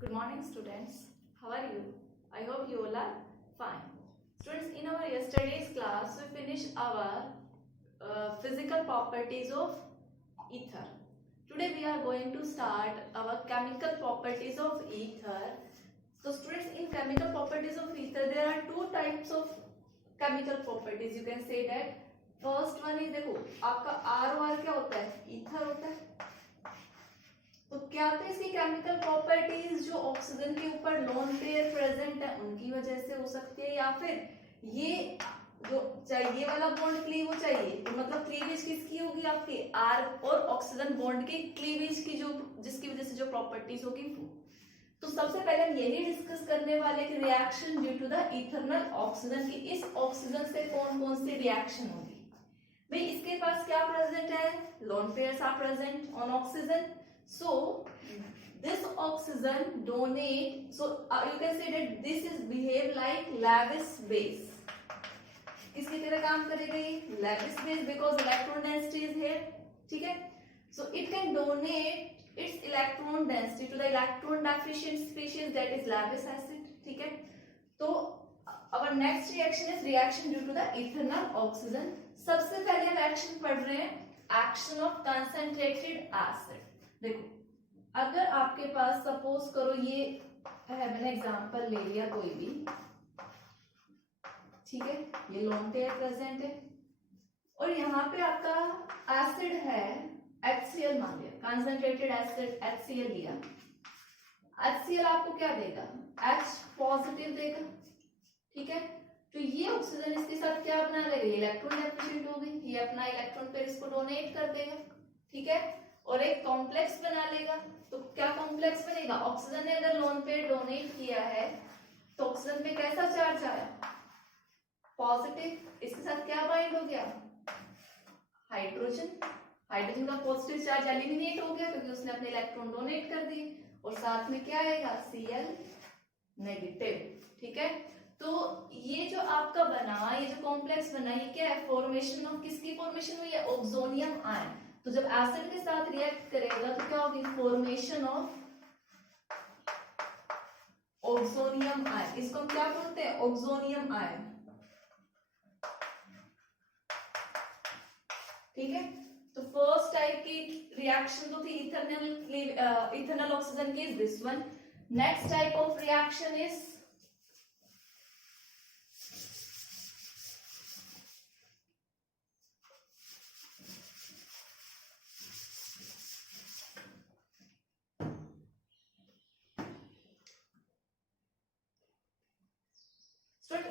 Good morning, students. How are you? I hope you all are fine. Students, in our yesterday's class, we finished our physical properties of ether. Today, we are going to start our chemical properties of ether. So, students, in chemical properties of ether, there are two types of chemical properties. You can say that first one is, देखो आपका ROR क्या होता है? ether होता है. तो क्या होता है इसकी केमिकल प्रॉपर्टीज जो ऑक्सीजन के ऊपर लोन पेयर प्रेजेंट है उनकी वजह से हो सकती है, या फिर ये जो चाहिए वाला बॉन्ड क्लीव हो चाहिए, तो मतलब क्लीवेज किसकी होगी? आपकी आर और ऑक्सीजन बॉन्ड की क्लीवेज की जो जिसकी वजह से जो प्रॉपर्टीज होगी वो. तो सबसे पहले हम यही डिस्कस करने वाले कि reaction due to the ethereal oxygen की इस ऑक्सीजन से कौन कौन सी रिएक्शन होगी. भाई इसके पास क्या प्रेजेंट है? Lone pairs are present on oxygen. So this oxygen donate, so you can say that this is behave like Lewis base. किसकी तरह काम करेगा ये? Lewis base, because electron density is here. ठीक है? So it can donate its electron density to the electron deficient species, that is Lewis acid. ठीक है? तो our next reaction is reaction due to the eternal oxygen. सबसे पहले हम action पढ़ रहे हैं, एक्शन ऑफ कंसंट्रेटेड एसिड. देखो अगर आपके पास सपोज करो ये है, मैंने एग्जांपल ले लिया कोई भी, ठीक है, ये लोन पेयर प्रेजेंट है और यहाँ पे आपका एसिड है HCl मान लिया, कंसंट्रेटेड एसिड HCl लिया. HCl आपको क्या देगा? H पॉजिटिव देगा. ठीक है, तो ये ऑक्सीजन इसके साथ क्या बना लेगा? इलेक्ट्रॉन डेफिशिएंट होगी, ये अपना इलेक्ट्रॉन पेयर इसको डोनेट कर देगा. ठीक है, और एक कॉम्प्लेक्स बना लेगा. तो क्या कॉम्प्लेक्स बनेगा? ऑक्सीजन ने अगर लोन पेयर डोनेट किया है तो ऑक्सीजन पे कैसा चार्ज आया? पॉजिटिव. इसके साथ क्या बाइंड हो गया? हाइड्रोजन. हाइड्रोजन का पॉजिटिव चार्ज एलिमिनेट हो गया क्योंकि उसने अपने इलेक्ट्रॉन डोनेट कर दिए, और साथ में क्या आएगा? Cl negative. ठीक है, तो ये जो आपका बना, ये जो कॉम्प्लेक्स बना, ये क्या है? फॉर्मेशन ऑफ किसकी फॉर्मेशन हुई है? Oxonium ion. तो जब एसिड के साथ रिएक्ट करेगा तो क्या होगी? Formation of oxonium ion. इसको हम क्या बोलते हैं? Oxonium ion. ठीक है, तो फर्स्ट टाइप की रिएक्शन तो थी इथेनॉल ऑक्सीजन की, this one. Next type of reaction is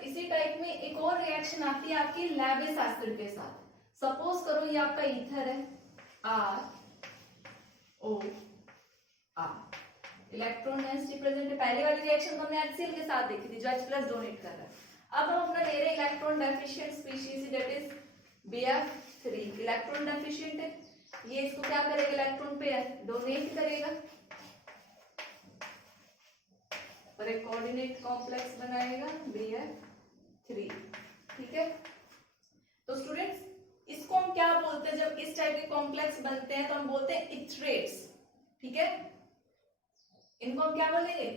इसी टाइप में एक और रिएक्शन आती है आपकी लेविस एसिड के साथ. सपोज करो ये आपका ईथर है, ROR. इलेक्ट्रॉन डेंसिटी प्रेजेंट है. पहली वाली रिएक्शन तो हमने HCl के साथ देखी थी जो H+ डोनेट कर रहा है. अब हम अपना ले रहे हैं electron deficient species, that is BF3. Electron deficient है, ये इसको क्या करेगा? इलेक्ट्रॉन पेयर डोनेट करेगा और एक कोऑर्डिनेट कॉम्प्लेक्स बनाएगा BF3. ठीक है, तो स्टूडेंट्स इसको हम क्या बोलते हैं? जब इस टाइप के कॉम्प्लेक्स बनते हैं तो हम बोलते हैं इथरेट्स. ठीक है, इनको हम क्या बोलेंगे?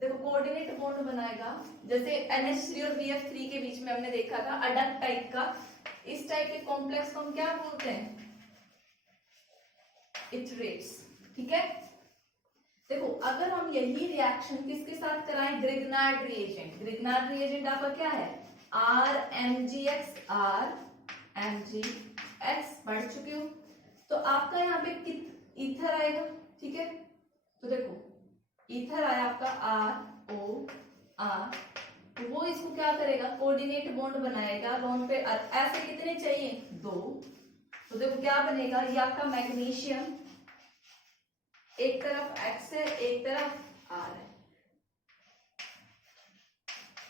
देखो कोऑर्डिनेट बॉन्ड बनाएगा, जैसे NH3 और BF3 के बीच में हमने देखा था अडक्ट टाइप का. इस टाइप के कॉम्प्लेक्स को हम क्या बोलते हैं? इथरेट्स. ठीक है, देखो अगर हम यही रिएक्शन किसके साथ कराएं? Grignard reagent. ग्रिग्नार्ड रिएजेंट आपका क्या है? RMgX. RMgX पढ़ चुके हो. तो आपका यहाँ पे ईथर आएगा. ठीक है, तो देखो ईथर आया आपका ROR. तो वो इसको क्या करेगा? कोऑर्डिनेट बॉन्ड बनाएगा लोन पे. ऐसे कितने चाहिए? 2. तो देखो क्या बनेगा? ये आपका मैग्नीशियम, एक तरफ X है, एक तरफ R है.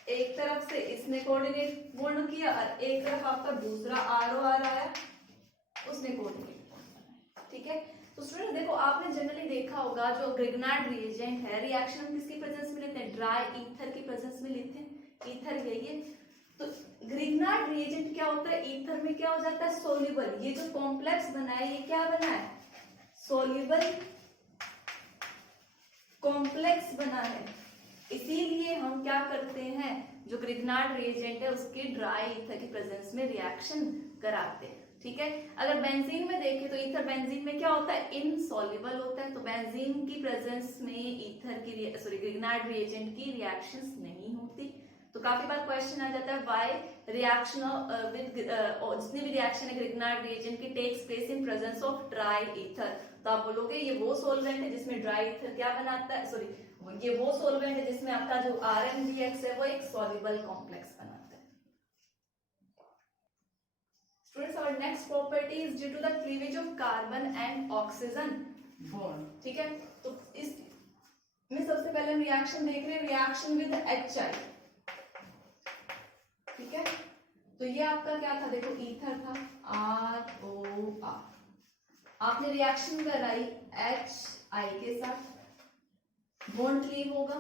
एक तरफ से इसने कोऑर्डिनेट बॉन्ड किया और एक तरफ आपका दूसरा ROR आया, उसने कोऑर्डिनेट बॉन्ड बनाया. ठीक है, तो स्टूडेंट देखो आपने जनरली देखा होगा जो ग्रिग्नार्ड रिएजेंट है, रिएक्शन हम किसकी प्रेजेंस में लेते हैं? ड्राई ईथर की प्रेजेंस में लेते हैं. ईथर यही है. तो ग्रिग्नार्ड रिएजेंट क्या होता है? ईथर में क्या हो जाता है? सोल्यूबल. ये जो कॉम्प्लेक्स बना है ये क्या बना है? सोल्यूबल कॉम्प्लेक्स बना है, इसीलिए हम क्या करते हैं, जो ग्रिग्नार्ड रिएजेंट है उसके ड्राई ईथर की प्रेजेंस में रिएक्शन कराते हैं। ठीक है, अगर बेंजीन में देखें तो ईथर बेंजीन में क्या होता है, इनसॉल्युबल होता है, तो बेंजीन की प्रेजेंस में ईथर की ग्रिग्नार्ड रिएजेंट की रिएक्शंस नहीं होती। तो काफी बार क्वेश्चन आ जाता है व्हाई रिएक्शन विद जितनी भी रिएक्शन है ग्रिग्नार्ड रिएजेंट की takes place in presence of dry ether, तो आप बोलोगे ये वो सॉल्वेंट है जिसमें ड्राई ईथर क्या बनाता है, सॉरी ये वो सॉल्वेंट है जिसमें आपका जो RMDX है वो एक सॉल्युबल कॉम्प्लेक्स बनाता है। Students, our next property is due to the cleavage of carbon and oxygen bond. ठीक है, तो इस में सबसे पहले हम रिएक्शन देख रहे हैं, रिएक्शन विद HI। ठीक है, तो ये आपका क्या था, देखो ईथर था ROR, आपने रिएक्शन कराई HI के साथ, बॉन्ड क्लीव होगा।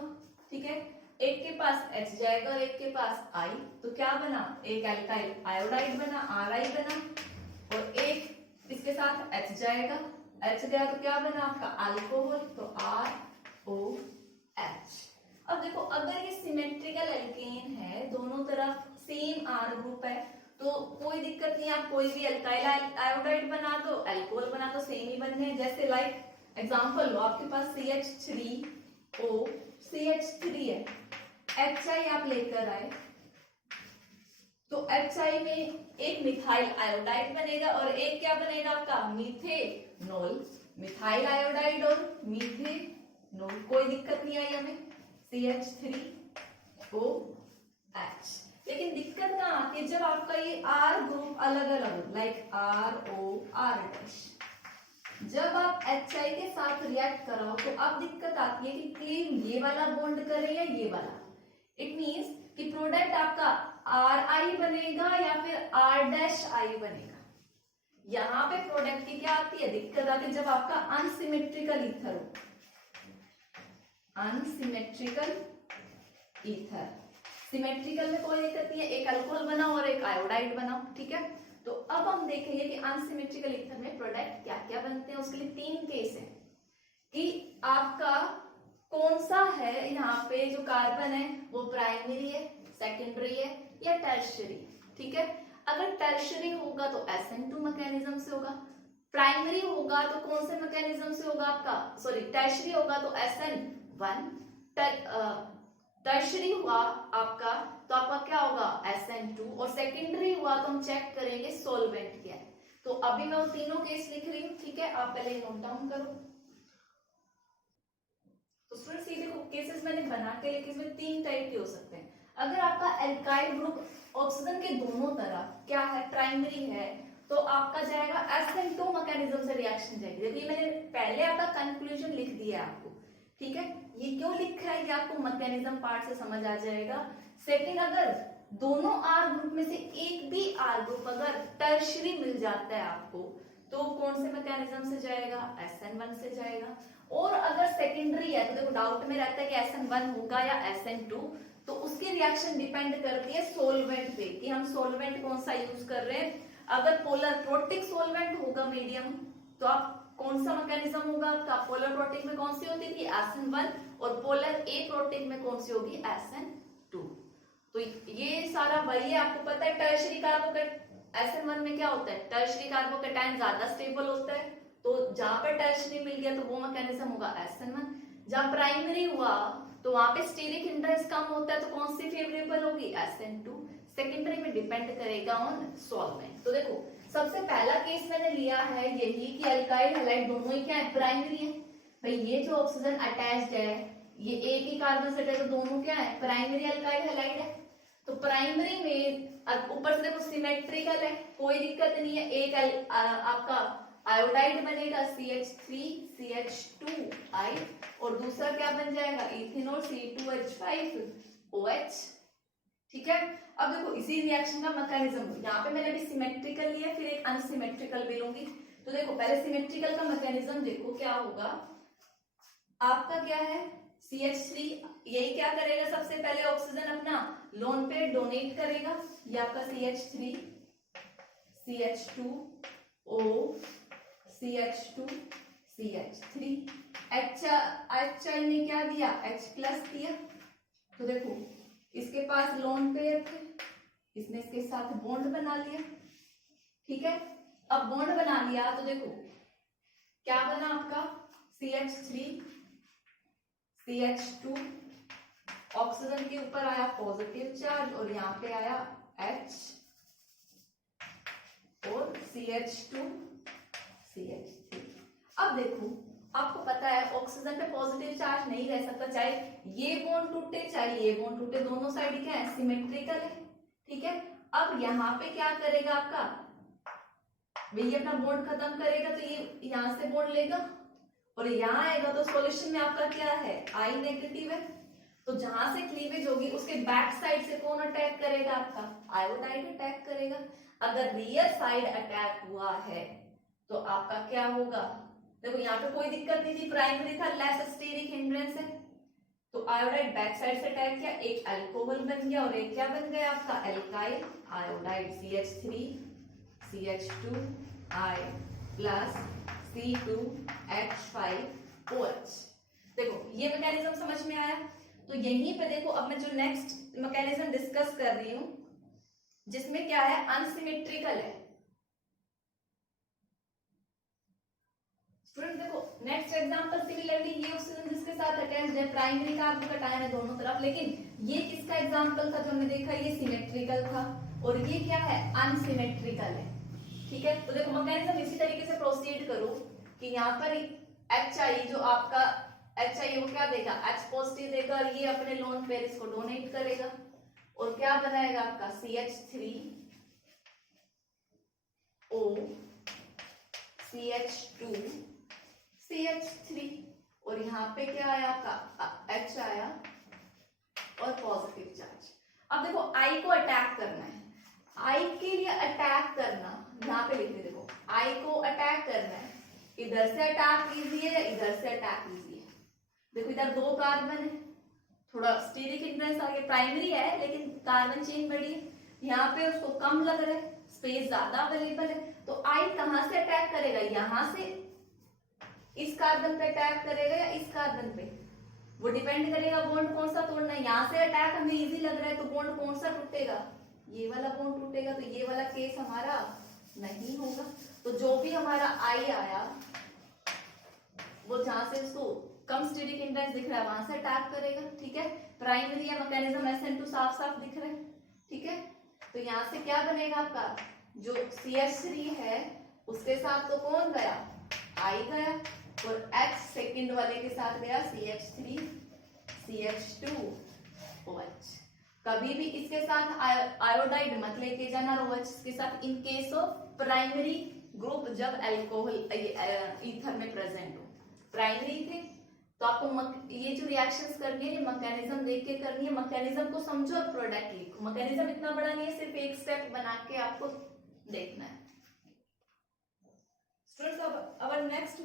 ठीक है, एक के पास H जाएगा और एक के पास I, तो क्या बना, एक एल्काइल आयोडाइड बना RI बना, और एक इसके साथ H जाएगा, H गया तो क्या बना आपका अल्कोहल, तो ROH। अब देखो अगर ये सिमेट्रिकल एल्केन है, दोनों तरफ सेम R ग्रुप है, तो कोई दिक्कत नहीं, आप कोई भी एल्काइल आयोडाइड बना दो, अल्कोहल बना दो, सेम ही बनने हैं। जैसे लाइक एग्जांपल लो, आपके पास CH3O CH3 है, HI आप लेकर आए, तो HI में एक मिथाइल आयोडाइड बनेगा और एक क्या बनेगा आपका मीथेनॉल, मिथाइल आयोडाइड और मीथेनॉल, कोई दिक्कत नहीं आई हमें, CH3OH। लेकिन दिक्कत कहाँ आती है, जब आपका ये R ग्रुप अलग अलग हो, लाइक ROR', जब आप HI के साथ रिएक्ट कराओ तो अब दिक्कत आती है कि क्लीव ये वाला बॉन्ड करे या ये वाला। इट मींस कि प्रोडक्ट आपका RI बनेगा या फिर R'I बनेगा। यहाँ पे प्रोडक्ट की क्या आती है, दिक्कत आती है जब आपका अनसिमेट्रिकल ईथर हो, अनसिमेट्रिकल ईथर। सिमेट्रिकल में कोई दिक्कत नहीं है, एक अल्कोहल बनाओ और एक आयोडाइड बनाओ। ठीक है, तो अब हम देखेंगे कि अनसिमेट्रिकल ईथर में प्रोडक्ट क्या क्या बनते हैं। उसके लिए 3 केस है कि आपका कौन सा है, यहाँ पे जो कार्बन है वो प्राइमरी है, सेकेंडरी है या टर्शियरी। ठीक है, अगर टर्शियरी होगा तो SN2 मैकेनिज्म से होगा, प्राइमरी होगा तो कौन से मैकेनिज्म से होगा आपका, सॉरी टर्शियरी होगा तो SN1, टर्शियरी हुआ आपका तो आपका क्या होगा SN2, और सेकेंडरी हुआ तो हम चेक करेंगे सॉल्वेंट क्या है। तो अभी मैं वो तीनों केस लिख रही हूँ। ठीक है, आप पहले नोट डाउन करो। तो स्टूडेंट्स ये देखो केसेस मैंने बना के लिखे, इसमें 3 टाइप के हो सकते हैं। अगर आपका एल्काइल ग्रुप ऑक्सीजन के दोनों तरफ क्या है, प्राइमरी है, तो आपका जाएगा SN2 मैकेनिज्म से रिएक्शन जाएगी। देखो ये मैंने पहले आपका कंक्लूजन लिख दिया है आपको। ठीक है, ये क्यों लिखा है, ये आपको मैकेनिज्म पार्ट से समझ आ जाएगा। सेकंड, अगर दोनों R ग्रुप में से एक भी R ग्रुप अगर टर्शियरी मिल जाता है आपको, तो कौन से मैकेनिज्म से जाएगा, SN1 से जाएगा। और अगर सेकेंडरी है तो देखो डाउट में रहता है कि SN1 होगा या SN2, तो उसकी रिएक्शन डिपेंड करती है सोलवेंट पे कि हम सोलवेंट कौन सा यूज कर रहे हैं। अगर पोलर प्रोटिक सोलवेंट होगा मीडियम, तो आप कौन सा मैकेनिज्म होगा आपका, पोलर प्रोटिक में कौन सी होती थी SN1, और पोलर ए प्रोटिक में कौन सी होगी SN2। तो ये सारा वही है, आपको पता है टर्शियरी कार्बोकेट SN1 में क्या होता है, टर्शियरी कार्बोकेटाइन ज्यादा स्टेबल होता है, तो जहां पर टर्शियरी मिल गया तो वो मैकेनिज्म होगा SN1। जहां प्राइमरी हुआ तो वहां पे स्टीरिक हिंड्रेंस कम होता है, तो कौन सी फेवरेबल होगी SN2। सेकेंडरी में डिपेंड करेगा ऑन सॉल्वेंट। तो देखो सबसे पहला केस मैंने लिया है यही कि अल्काइल हैलाइड दोनों ही क्या है, प्राइमरी है। भाई ये जो ऑक्सीजन अटैच्ड है ये एक ही कार्बन से है, तो दोनों क्या है, प्राइमरी अल्काइल हैलाइड है। तो प्राइमरी में ऊपर से देखो सिमेट्रिकल है, कोई दिक्कत नहीं है, एक आपका आयोडाइड बनेगा CH3CH2I, और दूसरा क्या बन जाएगा इथेनॉल C2H5OH। ठीक है, अब देखो इसी रिएक्शन का मैकेनिज्म, यहाँ पे मैंने अभी सिमेट्रिकल लिया, फिर एक अनसिमेट्रिकल भी लूंगी। तो देखो पहले सिमेट्रिकल का मैकेनिज्म देखो क्या होगा, आपका क्या है CH3, यही क्या करेगा, सबसे पहले ऑक्सीजन अपना लोन पे डोनेट करेगा, ये आपका CH3 CH2O CH2 CH3 HCl ने क्या दिया, H+ दिया। तो देखो इसके पास लोन पेयर थे, इसने इसके साथ बॉन्ड बना लिया, ठीक है। अब बॉन्ड बना लिया तो देखो क्या बना आपका, CH3 CH2, ऑक्सीजन के ऊपर आया पॉजिटिव चार्ज और यहाँ पे आया H और CH2 CH3। अब देखो आपको पता है ऑक्सीजन पे पॉजिटिव चार्ज नहीं रह सकता, चाहे ये बॉन्ड टूटे चाहे ये बॉन्ड टूटे, दोनों साइड क्या है, सिमेट्रिकल है, ठीक है। अब यहाँ पे क्या करेगा आपका, ये अपना बॉन्ड खत्म करेगा तो ये यहाँ से बॉन्ड लेगा और यहाँ आएगा तो सॉल्यूशन में आपका क्या है, I नेगेटिव है। तो जहां से क्लीवेज होगी उसके बैक साइड से कौन अटैक करेगा, आपका आयोडाइड अटैक करेगा। अगर रियर साइड अटैक हुआ है तो आपका क्या होगा, देखो यहाँ पे कोई दिक्कत नहीं थी, प्राइमरी था, लेस स्टेरिक हिंड्रेंस है, तो आयोडाइड बैक साइड से अटैक किया, एक अल्कोहल बन गया और एक क्या बन गया आपका, alkyl iodide, CH3 CH2 I plus C2H5OH। देखो ये मैकेनिज्म समझ में आया। तो यहीं पे देखो अब मैं जो नेक्स्ट मैकेनिज्म डिस्कस कर रही हूं जिसमें क्या है, अनसिमेट्रिकल है। स्टूडेंट देखो नेक्स्ट एग्जांपल, सिमिलरली ये ऑक्सीजन जिसके साथ अटैच्ड है, प्राइमरी कार्बोकैटायन है दोनों तरफ, लेकिन ये किसका एग्जांपल था जो हमने देखा, ये सिमेट्रिकल था और ये क्या है, अनसिमेट्रिकल है, ठीक है। तो देखो मैकेनिज्म इसी तरीके से प्रोसीड करो कि यहाँ पर HI जो आपका HI वो क्या देगा, H पॉजिटिव देगा और ये अपने लोन पेयर इसको डोनेट करेगा और क्या बनाएगा आपका CH3O CH2 CH3 और यहाँ पे क्या आया आपका H आया और पॉजिटिव चार्ज। अब देखो I को अटैक करना है, I के लिए अटैक करना यहाँ पे लिखते, देखो I को अटैक करना है, इधर से अटैक कीजिए या इधर से अटैक कीजिए। देखो इधर दो कार्बन है, थोड़ा स्टीरिक हिंड्रेंस आगे, प्राइमरी है लेकिन कार्बन चेन बड़ी है, यहाँ पे उसको कम लग रहा है, स्पेस ज्यादा अवेलेबल है, तो I कहां से अटैक करेगा, यहाँ से इस कार्बन पे अटैक करेगा या इस कार्बन पे, वो डिपेंड करेगा बॉन्ड कौन सा तोड़ना है। यहाँ से अटैक हमें इजी लग रहा है तो बॉन्ड कौन सा टूटेगा, ये वाला बॉन्ड टूटेगा, तो ये वाला केस हमारा नहीं होगा। तो जो भी हमारा I आया वो जहां से उसको कम स्टीरिक इंडेक्स दिख रहा है वहां से अटैक करेगा, ठीक है। प्राइमरी या मैकेनिज्म SN2 साफ साफ दिख रहा है, ठीक है। तो यहाँ से क्या बनेगा आपका, जो CH3 है उसके साथ तो कौन गया, I गया और H सेकंड वाले के साथ गया CH3 CH2OH। कभी भी इसके साथ आयोडाइड मत लेके जाना OH के साथ, in case of primary group जब अल्कोहल ईथर में प्रेजेंट हो। प्राइमरी थे तो आपको ये जो रिएक्शंस करनी है ये मैकेनिज्म देख के करनी है, मैकेनिज्म को समझो और प्रोडक्ट लिखो। मैकेनिज्म इतना बड़ा नहीं है, सिर्फ एक स्टेप बना के आपको देखना है। Students, our next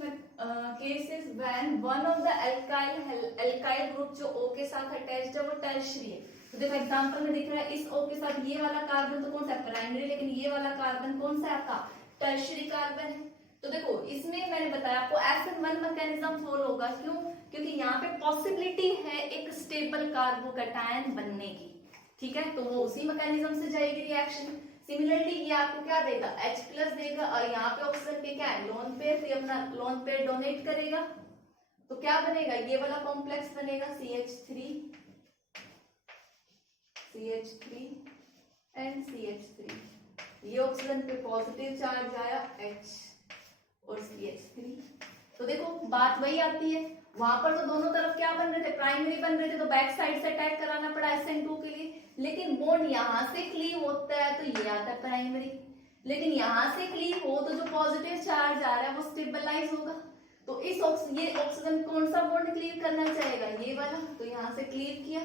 case is when one of the alkyl group जो O के साथ अटैच्ड है वो टर्शियरी है। तो देखो एग्जांपल में दिख रहा है इस O के साथ ये वाला कार्बन तो कौन सा प्राइमरी, लेकिन ये वाला कार्बन कौन सा आपका टर्शियरी कार्बन है। तो देखो इसमें मैंने बताया आपको SN1 मैकेनिज्म फॉलो होगा, क्यों, क्योंकि यहाँ पे पॉसिबिलिटी है एक स्टेबल कार्बोकैटायन बनने की, ठीक है। तो वो उसी मैकेनिज्म से जाएगी रिएक्शन। सिमिलरली ये आपको क्या देगा, H+ देगा और यहाँ पे ऑक्सीजन के क्या है लोन पेयर, तो अपना लोन पेयर डोनेट करेगा तो क्या बनेगा, ये वाला कॉम्प्लेक्स बनेगा CH3 एंड CH3। ये ऑक्सीजन पे पॉजिटिव चार्ज आया H और CH3। तो देखो बात वही आती है, वहां पर तो दोनों तरफ क्या बन रहे थे, प्राइमरी बन रहे थे, तो बैक साइड से अटैक कराना पड़ा SN2 के लिए। लेकिन बॉन्ड यहाँ से क्लीव होता है तो ये आता है प्राइमरी, लेकिन यहाँ से क्लीव हो तो जो पॉजिटिव चार्ज आ रहा है वो स्टेबलाइज होगा। तो इस ये ऑक्सीजन कौन सा बॉन्ड क्लीव करना चाहेगा, ये वाला, तो यहाँ से क्लीव किया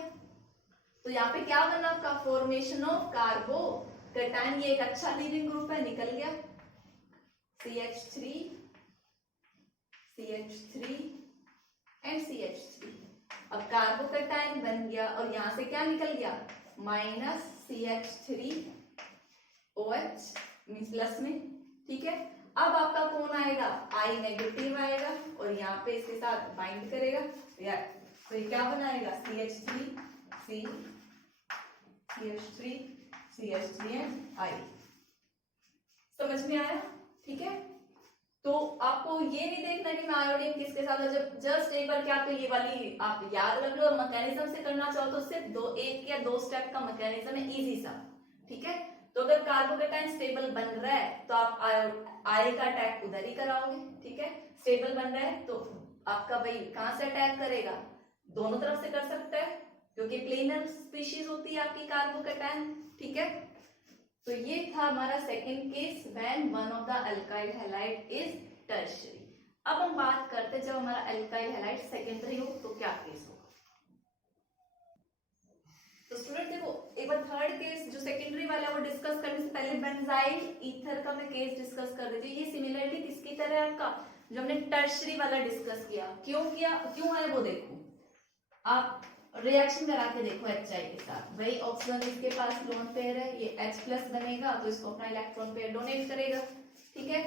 तो यहाँ पे क्या बना आपका फॉर्मेशन ऑफ कार्बोकैटायन। ये एक अच्छा लीविंग ग्रुप है, निकल गया CH3 एंड CH3। अब कार्बोकैटायन बन गया और यहाँ से क्या निकल गया -CH3OH मींस प्लस में, ठीक है। अब आपका कौन आएगा, आई नेगेटिव आएगा और यहाँ पे इसके साथ बाइंड करेगा तो ये क्या बनाएगा, CH3 C CH3 CH3 and I. समझ में आया? ठीक है, तो आपको ये नहीं देखना कि मैं आयोडीन किसके साथ है, जब जस्ट एक बार क्या तो ये वाली आप याद रख लो, मैकेनिज्म से करना चाहो तो सिर्फ एक या दो स्टेप का मैकेनिज्म है, इजी सा। ठीक है, तो अगर कार्बोकेटाइन स्टेबल बन रहा है तो आप आई का अटैक उधर ही कराओगे। ठीक है, स्टेबल बन रहा है तो आपका भाई कहां से अटैक करेगा, दोनों तरफ से कर सकता है क्योंकि प्लेनर स्पीशीज होती है आपकी कार्बोकेटाइन। ठीक है, तो ये था हमारा second case, when one of the alkyl halide is tertiary. अब हम बात करते हैं जब हमारा अल्काइल हैलाइड सेकेंडरी हो तो क्या केस होगा। तो स्टूडेंट देखो, एक बार थर्ड केस जो सेकेंडरी वाला वो डिस्कस करने से पहले बेंजाइल ईथर का मैं केस डिस्कस कर रही थी। ये सिमिलरली किसकी तरह है आपका, जो हमने टर्शियरी वाला डिस्कस किया, क्यों है वो देखो, आप रिएक्शन करा के देखो HI के साथ। भाई ऑक्सीजन इसके पास लोन पेयर है, ये H+ बनेगा तो इसको अपना इलेक्ट्रॉन पेयर डोनेट करेगा। ठीक है,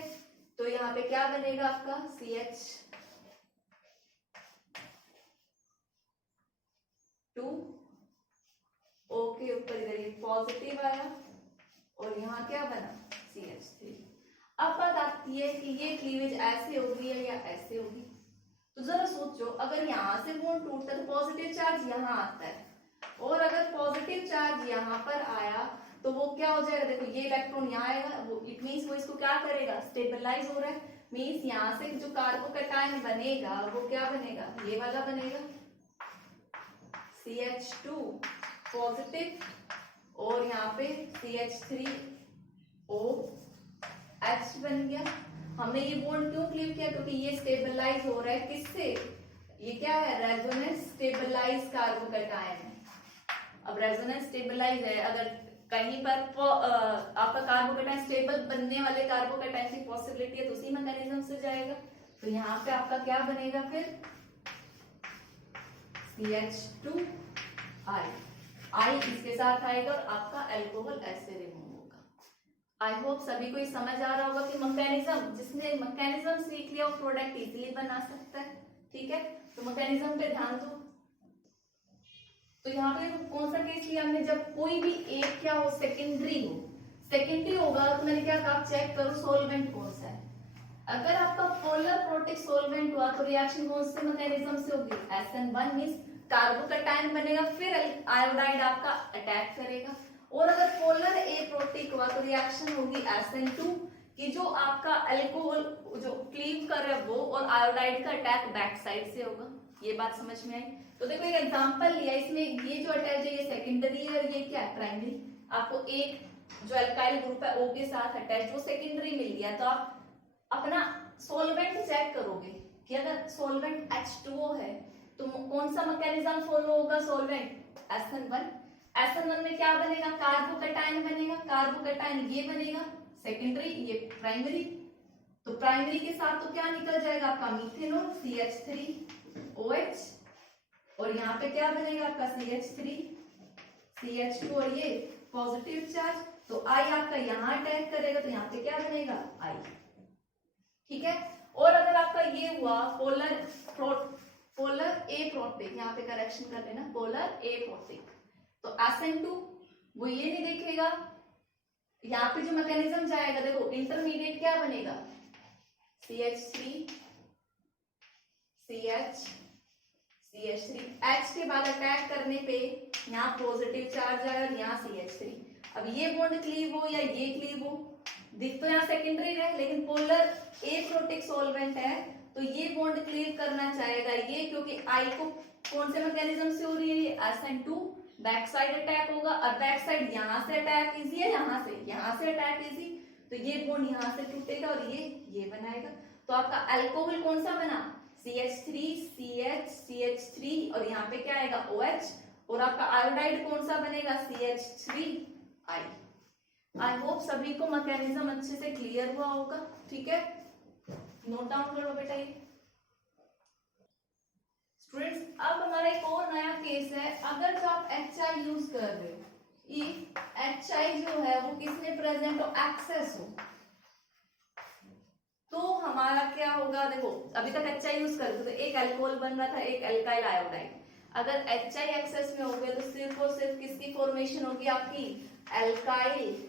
तो यहाँ पे क्या बनेगा आपका CH2 O के ऊपर इधर ये पॉजिटिव आया और यहाँ क्या बना CH3। अब बात आती है कि ये क्लीवेज ऐसे होगी या ऐसे होगी। तो जरा सोचो, अगर यहाँ से बॉन्ड टूटता है तो पॉजिटिव चार्ज यहाँ आता है और अगर पॉजिटिव चार्ज यहाँ पर आया तो वो क्या हो जाएगा, देखो ये इलेक्ट्रॉन यहाँ आएगा, वो इट मींस वो इसको क्या करेगा, स्टेबलाइज हो रहा है। मींस यहाँ से जो कार्बोकेटाइन बनेगा वो क्या बनेगा, ये वाला बनेगा CH2 पॉजिटिव और यहाँ पे CH3OH बन गया। हमने ये बॉन्ड क्यों क्लीव किया, क्योंकि ये स्टेबलाइज हो रहा है किससे, ये क्या है, रेजोनेंस स्टेबलाइज कार्बोकेटाइन। अब रेजोनेंस स्टेबलाइज है, अगर कहीं पर आपका कार्बोकेटाइन स्टेबल बनने वाले कार्बोकेटाइन की पॉसिबिलिटी है तो उसी मैकेनिज्म से जाएगा। तो यहाँ पे आपका क्या बनेगा फिर CH2I, आई इसके साथ आएगा और आपका अल्कोहल ऐसे रिमूव होगा। आई होप सभी को ये समझ आ रहा होगा कि मैकेनिज्म, जिसने मैकेनिज्म सीख लिया वो प्रोडक्ट इजीली बना सकता है। ठीक है, तो मैकेनिज्म पे ध्यान दो। तो यहाँ पे कौन सा केस लिया हमने, जब कोई भी एक क्या हो, सेकेंडरी हो। सेकेंडरी होगा तो मैंने क्या कहा, चेक करो सोलवेंट कौन सा है। अगर आपका पोलर प्रोटिक सोलवेंट हुआ तो रिएक्शन कौन से मैकेनिज्म से होगी, SN1 मींस कार्बोकेटाइन बनेगा, फिर आयोडाइड आपका अटैक करेगा। और अगर पोलर एप्रोटिक हुआ तो रिएक्शन होगी SN2 कि जो आपका अल्कोहल जो क्लीव कर रहा है वो, और आयोडाइड का अटैक बैक साइड से होगा। ये बात समझ में आई। तो देखो एक एग्जांपल लिया, इसमें ये जो अटैच है ये सेकेंडरी है और ये क्या है, प्राइमरी। आपको एक जो अल्काइल ग्रुप है O के साथ अटैच वो सेकेंडरी मिल गया, तो आप अपना सोलवेंट चेक करोगे कि अगर सोलवेंट H2O है तो कौन सा मैकेनिज्म फॉलो होगा, सोलवेंट SN1 में क्या बनेगा, कार्बोकेटाइन बनेगा। कार्बोकेटाइन ये बनेगा सेकेंडरी, ये प्राइमरी। तो प्राइमरी के साथ तो क्या निकल जाएगा आपका मीथेनॉल CH3OH और यहाँ पे क्या बनेगा आपका CH3 CH2 और ये पॉजिटिव चार्ज। तो I आपका यहाँ अटैक करेगा तो यहाँ पे क्या बनेगा I। ठीक है, और अगर आपका ये हुआ पोलर एप्रोटिक, यहाँ पे करेक्शन कर लेना, पोलर एप्रोटिक, तो SN2 वो ये नहीं देखेगा। यहाँ पे जो मैकेनिज्म जाएगा देखो, इंटरमीडिएट क्या बनेगा CH3 CH CH3 H के बाद अटैक करने पे यहाँ पॉजिटिव चार्ज आएगा, यहाँ CH3। अब ये बॉन्ड क्लीव हो या ये क्लीव हो, दिख तो यहाँ सेकेंडरी है लेकिन पोलर एप्रोटिक सोलवेंट है तो ये बॉन्ड क्लीव करना चाहेगा ये, क्योंकि I को कौन से मैकेनिज्म से हो रही है, ये SN2 बैक साइड अटैक होगा। और बैक साइड यहाँ से अटैक इजी है, यहाँ से अटैक इजी, तो ये बॉन्ड यहाँ से टूटेगा और ये बनाएगा। तो आपका अल्कोहल कौन सा बना CH3 CH CH3 और यहाँ पे क्या आएगा OH, और आपका आयोडाइड कौन सा बनेगा CH3I। आई होप सभी को मैकेनिज्म अच्छे से क्लियर हुआ होगा। ठीक है, नोट डाउन करो बेटा ये स्टूडेंट्स। अब हमारा एक और नया केस है, अगर जो आप HI यूज कर रहे हो, HI जो है वो किसमें प्रेजेंट हो, एक्सेस हो, तो हमारा क्या होगा, देखो अभी तक HI यूज करते थे, तो एक अल्कोहल बन रहा था, एक एल्काइल आयोडाइड। अगर HI एक्सेस में हो गया तो सिर्फ और सिर्फ किसकी फॉर्मेशन होगी, आपकी एल्काइल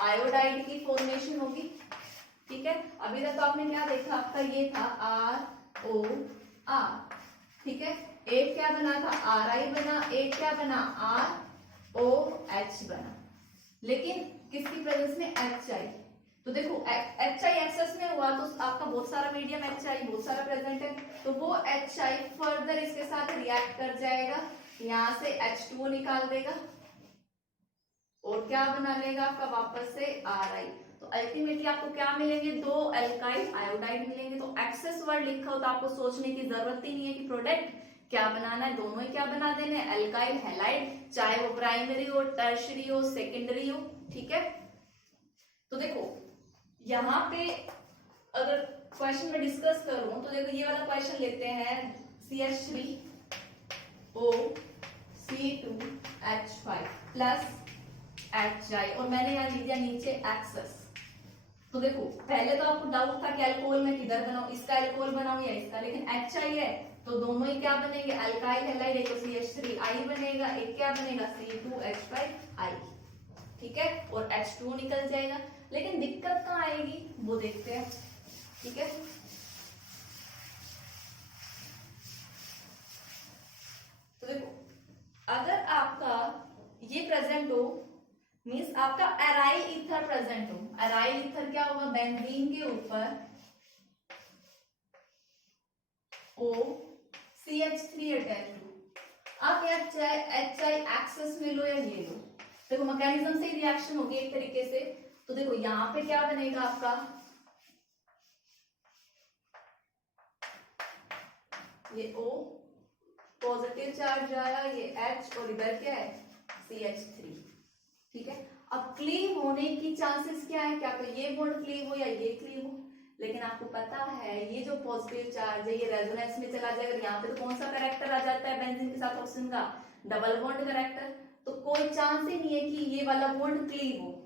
आयोडाइड की फॉर्मेशन होगी। ठीक है, अभी तक तो आपने क्या देखा, आपका ये था ROR, ठीक है, एक क्या बना था RI बना, एक क्या बना ROH बना, लेकिन किसकी प्रेजेंस में HI। तो देखो HI एक्सेस में हुआ तो आपका बहुत सारा मीडियम HI बहुत सारा प्रेजेंट है, तो वो HI फर्दर इसके साथ रिएक्ट कर जाएगा, यहां से H2O निकाल देगा और क्या बना लेगा आपका वापस से RI। तो अल्टीमेटली आपको क्या मिलेंगे, दो एल्काइल आयोडाइड मिलेंगे। तो एक्सेस वर्ड लिखा हो तो आपको सोचने की जरूरत ही नहीं है कि प्रोडक्ट क्या बनाना है, दोनों ही क्या बना देने हैं, एल्काइल हैलाइड, चाहे वो प्राइमरी हो, टर्शरी हो, सेकेंडरी हो। ठीक है, तो देखो यहाँ पे अगर क्वेश्चन में डिस्कस करूं तो देखो ये वाला क्वेश्चन लेते हैं, CH3O C2H5 प्लस HI और मैंने यहाँ लिख दिया नीचे एक्सेस। तो देखो पहले तो आपको डाउट था कि अल्कोहल में किधर बनाऊं, इसका अल्कोहल बनाऊं या इसका, लेकिन HI है तो दोनों ही क्या बनेंगे, अल्काइल हैलाइड, एक तो CH3I बनेगा, एक क्या बनेगा C2H5I। ठीक है, और H2 निकल जाएगा। लेकिन दिक्कत कहाँ आएगी वो देखते हैं। ठीक है, तो देखो अगर आपका ये प्रेजेंट हो, मीन्स आपका एराइल ईथर प्रेजेंट हो, एराइल ईथर क्या होगा, बेंजीन के ऊपर O CH3 अटैच हो। आप यार चाहे HI एक्सेस में लो या ये लो, देखो मैकेनिज्म से ही रिएक्शन होगी एक तरीके से। तो देखो यहाँ पे क्या बनेगा आपका, ये O पॉजिटिव चार्ज आया, ये H और इधर क्या है CH3। ठीक है, अब क्लीव होने की चांसेस क्या है, क्या तो ये बॉन्ड क्लीव हो या ये क्लीव हो, लेकिन आपको पता है ये जो पॉजिटिव चार्ज है ये रेजोनेंस में चला जाएगा। यहाँ पे तो कौन सा कैरेक्टर आ जाता है बेंजीन के साथ ऑक्सीजन का, डबल बॉन्ड कैरेक्टर। तो कोई चांस ही नहीं है कि ये वाला बॉन्ड क्लीव हो,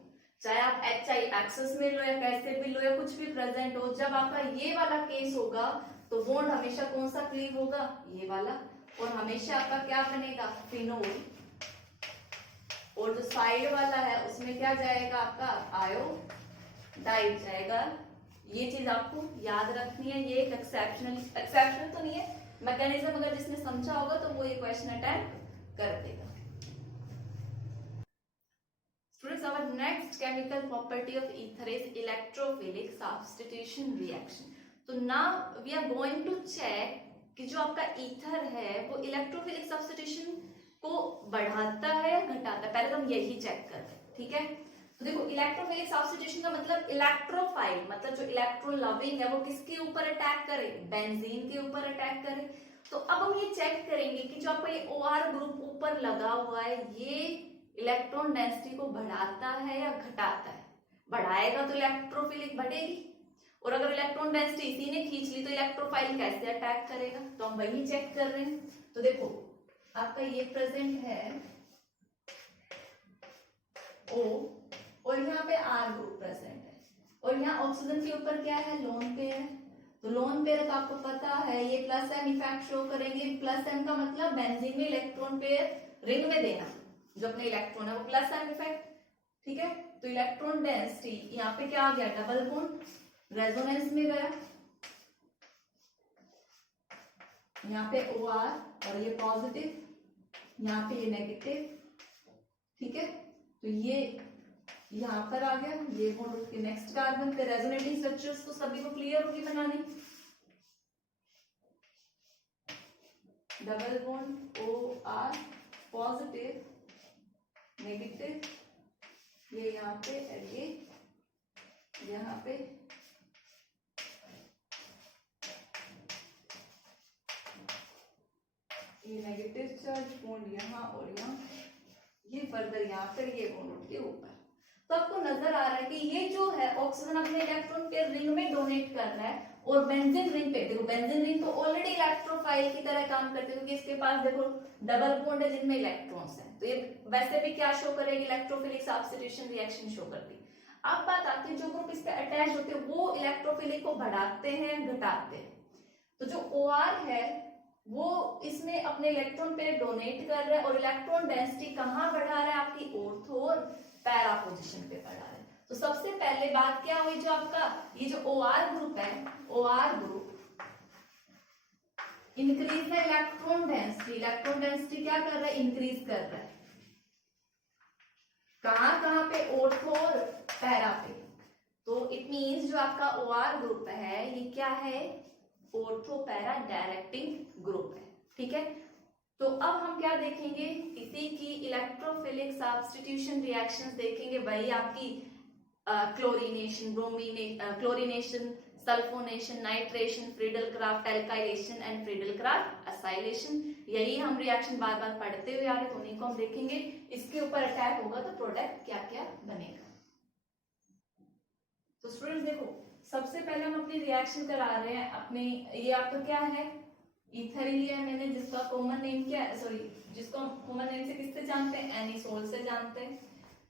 चाहे आप HI एक्सेस में लो या कैसे भी लो या कुछ भी प्रेजेंट हो। जब आपका ये वाला केस होगा तो बॉन्ड हमेशा कौन सा क्लीव होगा, ये वाला, और हमेशा आपका क्या बनेगा, फिनोल, और जो साइड वाला है उसमें क्या जाएगा आपका आयोडाइड जाएगा। ये चीज आपको याद रखनी है, ये एक एक्सेप्शनल तो नहीं है, मैकेनिज्म अगर जिसने समझा होगा तो वो ये क्वेश्चन अटेम्प्ट कर देगा। Students, our next chemical property of ether is electrophilic substitution reaction. So now we are going to check कि जो आपका ईथर है वो इलेक्ट्रोफिलिक सब्स्टिट्यूशन को बढ़ाता है या घटाता है, पहले तो हम यही चेक करते हैं। ठीक है, तो देखो इलेक्ट्रोफिलिक सब्स्टिट्यूशन का मतलब इलेक्ट्रोफाइल, मतलब जो इलेक्ट्रो लविंग है वो किसके ऊपर अटैक करे, बेंजीन के ऊपर अटैक करे। तो अब हम ये चेक करेंगे कि जो आपका ये OR ग्रुप ऊपर लगा हुआ है ये इलेक्ट्रॉन डेंसिटी को बढ़ाता है या घटाता है। बढ़ाएगा तो इलेक्ट्रोफिलिक बढ़ेगी, और अगर इलेक्ट्रॉन डेंसिटी इसी ने खींच ली तो इलेक्ट्रोफाइल कैसे अटैक करेगा, तो हम वही चेक कर रहे हैं। तो देखो आपका ये प्रेजेंट है O और यहाँ पे R ग्रुप प्रेजेंट है, और यहाँ ऑक्सीजन के ऊपर क्या है, लोन पेयर है। तो लोन पेयर का आपको पता है ये प्लस M इफेक्ट शो करेंगे। प्लस M का मतलब बेंजीन में इलेक्ट्रॉन पेयर रिंग में देना, जो अपने इलेक्ट्रॉन है वो प्लस M इफेक्ट। ठीक है, तो इलेक्ट्रॉन डेंसिटी यहाँ पे क्या आ गया, डबल बॉन्ड रेजोनेंस में गया, यहाँ पे OR और ये पॉजिटिव, यहाँ पे ये नेगेटिव। ठीक है, तो ये यहाँ पर आ गया, ये बॉन्ड उसके नेक्स्ट कार्बन पे। रेजोनेटिंग स्ट्रक्चर्स तो सभी को क्लियर होगी बनानी। Double bond OR positive negative, ये यहाँ पे और ये यहाँ पे, ये नेगेटिव चार्ज बॉन्ड यहाँ और यहाँ, ये फर्दर यहाँ पर ये बॉन्ड के ऊपर। तो आपको नजर आ रहा है कि ये जो है ऑक्सीजन अपने इलेक्ट्रॉन पेयर रिंग में डोनेट कर रहा है, और बेंजीन रिंग पे देखो, बेंजीन रिंग तो ऑलरेडी इलेक्ट्रोफाइल की तरह काम करते हैं क्योंकि इसके पास देखो डबल बॉन्ड है जिनमें इलेक्ट्रॉन्स हैं। तो ये वैसे भी क्या शो करेगी, इलेक्ट्रोफिलिक सब्स्टिट्यूशन रिएक्शन शो करती। अब बात आती है जो ग्रुप इस पे अटैच होते हैं वो इलेक्ट्रोफिलिक को बढ़ाते हैं घटाते हैं। तो जो OR है वो इसमें अपने इलेक्ट्रॉन पे डोनेट कर रहा है और इलेक्ट्रॉन डेंसिटी कहाँ बढ़ा रहा है, आपकी ऑर्थो और पैरा पोजीशन पे बढ़ा रहा है। तो सबसे पहले बात क्या हुई, जो आपका ये जो OR ग्रुप है, OR group increase the electron density, electron density क्या कर रहा है, इंक्रीज कर रहा है। कहां कहां पे, ऑर्थो और पैरा पे। तो इट मींस जो आपका OR ग्रुप है ये क्या है, ऑर्थो पैरा डायरेक्टिंग ग्रुप है, ठीक है। तो अब हम क्या देखेंगे, इसी की इलेक्ट्रोफिलिक सब्स्टिट्यूशन रिएक्शंस देखेंगे। वही आपकी chlorination, chlorination, sulphonation, nitration, Friedel craft alkylation and Friedel craft acylation, यही हम रिएक्शन बार बार पढ़ते हुए आ रहे, तो उन्हीं को हम देखेंगे। इसके ऊपर अटैक होगा तो प्रोडक्ट क्या क्या बनेगा। तो स्टूडेंट्स देखो, सबसे पहले हम अपनी रिएक्शन करा रहे हैं अपने, ये आपका क्या है, ईथर लिया है मैंने, जिसका कॉमन नेम क्या है, सॉरी जिसको हम कॉमन नेम से किससे जानते हैं, एनिसोल से जानते हैं।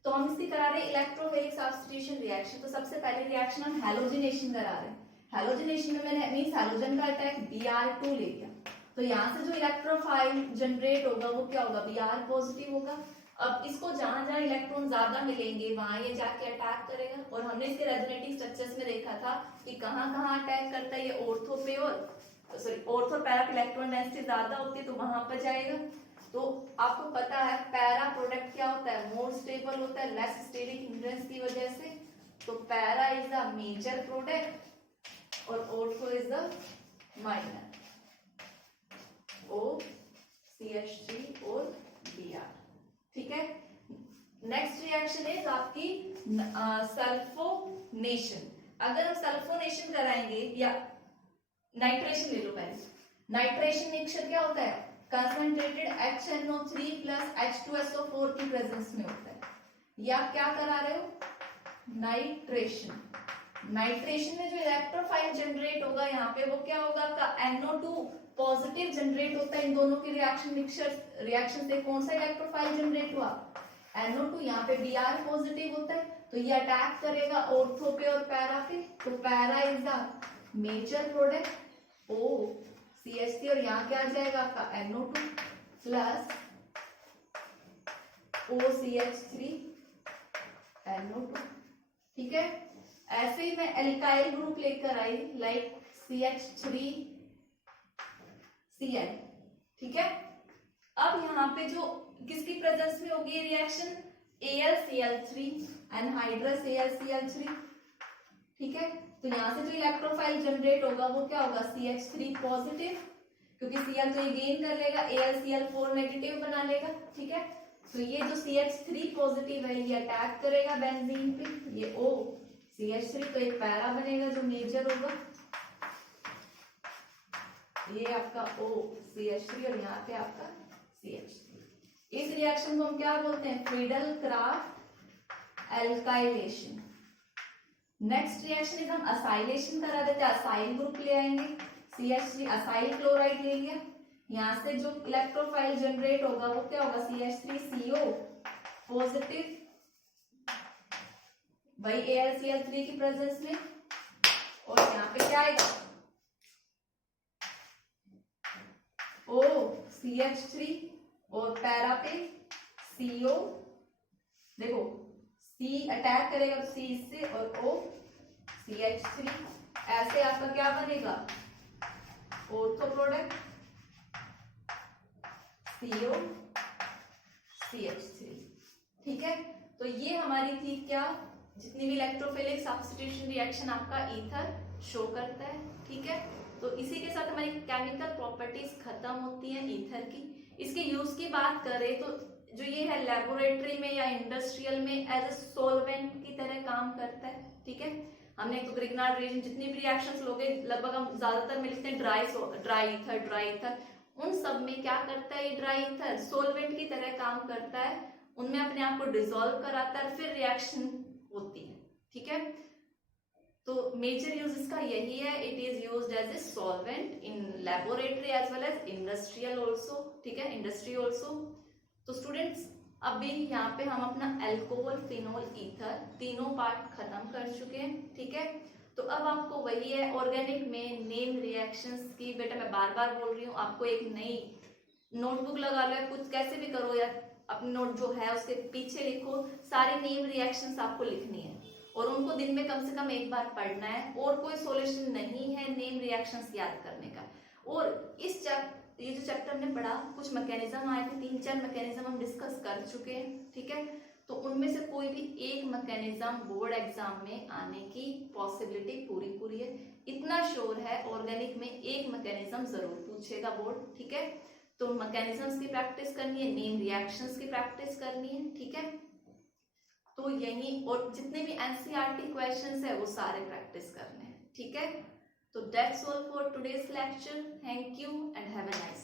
तो हम इसकी करा रहे हैं इलेक्ट्रोफिलिक सब्स्टिट्यूशन रिएक्शन। तो सबसे पहले रिएक्शन हम हैलोजिनेशन करा रहे हैं। हैलोजिनेशन में मैंने मींस हैलोजन का अटैक Br2 ले लिया, तो यहाँ से जो इलेक्ट्रोफाइल जनरेट होगा वो क्या होगा, Br पॉजिटिव होगा। अब इसको जहां जहां इलेक्ट्रॉन ज्यादा मिलेंगे वहां ये जाके अटैक करेगा, और हमने इसके रेजोनेटिंग स्ट्रक्चर्स में देखा था कि कहां कहां अटैक करता है, ये ऑर्थो पे और सॉरी ऑर्थो पैरा पे इलेक्ट्रॉन डेंसिटी ज्यादा होती है तो वहां पर जाएगा। तो आपको पता है पैरा प्रोडक्ट क्या होता है, मोर स्टेबल होता है लेस स्टेरिक हिंड्रेंस की वजह से। तो para is the major product और ortho is the minor, OCH3 और Br, ठीक है। नेक्स्ट रिएक्शन इज आपकी सल्फोनेशन। अगर हम सल्फोनेशन कराएंगे या नाइट्रेशन ले लो पहले, नाइट्रेशन मिक्सचर क्या होता है, कंसंट्रेटेड HNO3 प्लस H2SO4 की प्रेजेंस में होता है। या क्या करा रहे हो, नाइट्रेशन। नाइट्रेशन में जो इलेक्ट्रोफाइल जनरेट होगा यहाँ पे वो क्या होगा, आपका NO2 पॉजिटिव जनरेट होता है। इन दोनों के रिएक्शन मिक्सचर रिएक्शन से कौन सा इलेक्ट्रोफाइल जनरेट हुआ, NO2। यहाँ पे Br पॉजिटिव होता है, तो ये अटैक करेगा ऑर्थो पे और पैरा पे। तो para is the major product OCH3, और यहाँ क्या आ जाएगा आपका NO2 प्लस OCH3 NO2, ठीक है। ऐसे ही मैं एल्काइल ग्रुप लेकर आई लाइक CH3Cl, ठीक है। अब यहाँ पे जो किसकी प्रेजेंस में होगी रिएक्शन, AlCl3 एनहाइड्रस AlCl3, ठीक है। तो यहाँ से जो इलेक्ट्रोफाइल जनरेट होगा वो क्या होगा, CH3 पॉजिटिव, क्योंकि Cl तो ये गेन कर लेगा, AlCl4 नेगेटिव बना लेगा, ठीक है। तो ये जो CH3 पॉजिटिव है ये अटैक करेगा बेंजीन पे, ये OCH3, तो एक पैरा बनेगा जो मेजर होगा, ये आपका OCH3 और यहाँ पे आपका CH3। इस रिएक्शन को हम क्या बोलते हैं, Friedel craft alkylation. Next reaction is हम असाइलेशन करा देते हैं, असाइल ग्रुप ले आएंगे, CH3 असाइल क्लोराइड ले लिया। यहाँ से जो इलेक्ट्रोफाइल जनरेट होगा वो क्या होगा, CH3CO पॉजिटिव भाई AlCl3 की प्रेजेंस में, और यहाँ पे क्या आएगा, OCH3 और पैरा पे CO, देखो C अटैक करेगा तो C इससे और OCH3, ऐसे आपका क्या बनेगा, ऑर्थो प्रोडक्ट CO CH3, ठीक है। तो ये हमारी थी क्या, जितनी भी इलेक्ट्रोफिलिक सब्स्टिट्यूशन रिएक्शन आपका ईथर शो करता है, ठीक है। तो इसी के साथ हमारी केमिकल प्रॉपर्टीज खत्म होती हैं ईथर की। इसके यूज की बात करें तो जो ये है लेबोरेटरी में या इंडस्ट्रियल में एज ए सोलवेंट की तरह काम करता है, ठीक है। हमने तो ग्रिग्नार्ड रिएक्शन जितनी भी रिएक्शंस लोगे लगभग हम ज्यादातर में लिखते हैं ड्राई ईथर, उन सब में क्या करता है ये ड्राई ईथर, सोलवेंट की तरह काम करता है, उनमें अपने आप को डिसॉल्व कराता है, फिर रिएक्शन होती है, ठीक है। तो मेजर यूज इसका यही है, it is used as a solvent in laboratory as well as industrial also, ठीक है, इंडस्ट्री ऑल्सो। तो स्टूडेंट्स अभी यहाँ पे हम अपना अल्कोहल, फिनोल, ईथर तीनों पार्ट खत्म कर चुके हैं, ठीक है। तो अब आपको वही है ऑर्गेनिक में नेम रिएक्शंस की, बेटा मैं बार बार बोल रही हूँ, आपको एक नई नोटबुक लगा लो या कुछ कैसे भी करो, या अपनी नोट जो है उसके पीछे लिखो, सारी नेम रिएक्शंस आपको लिखनी है और उनको दिन में कम से कम एक बार पढ़ना है। और कोई सॉल्यूशन नहीं है नेम रिएक्शंस याद करने का। और ये जो चैप्टर हमने पढ़ा, कुछ मैकेनिज्म आए थे, 3-4 मैकेनिज्म हम डिस्कस कर चुके हैं, ठीक है। तो उनमें से कोई भी एक मैकेनिज्म बोर्ड एग्जाम में आने की पॉसिबिलिटी पूरी है, इतना श्योर है। ऑर्गेनिक में एक मैकेनिज्म जरूर पूछेगा बोर्ड, ठीक है। तो मैकेनिज्म्स की प्रैक्टिस करनी है, नेम रिएक्शंस की प्रैक्टिस करनी है, ठीक है। तो यही, और जितने भी एनसीईआरटी क्वेश्चंस है वो सारे प्रैक्टिस करने हैं, ठीक है। तो that's all for today's lecture. Thank you and have a nice